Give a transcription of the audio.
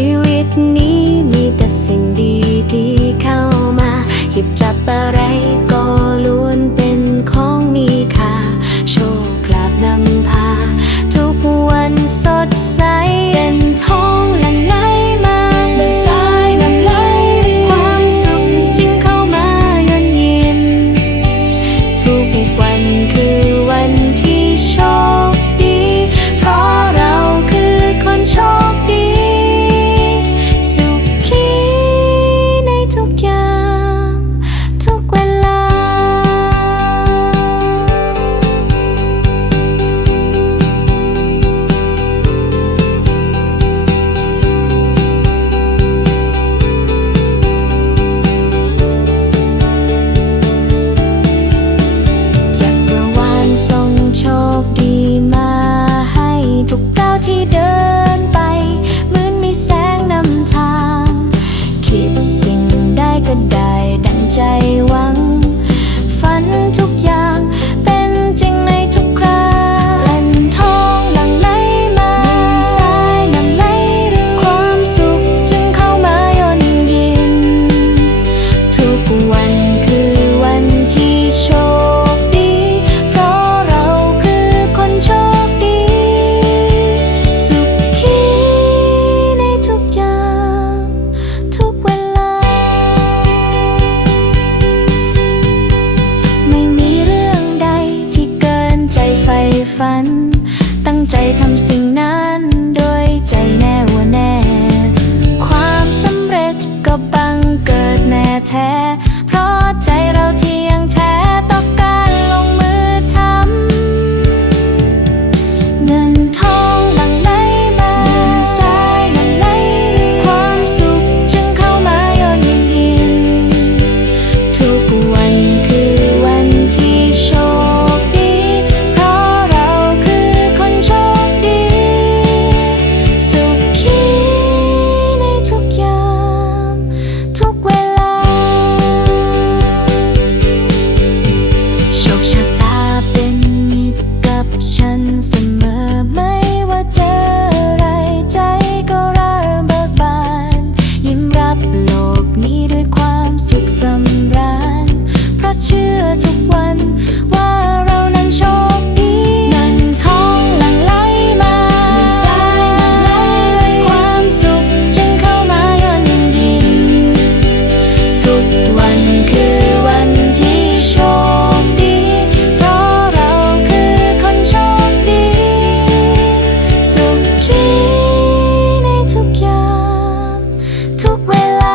ชีวิตนี้ สิ่งได้ก็ได้ดังใจหวัง ฝันทุกอย่าง ใจทำสิ่ง 图未来。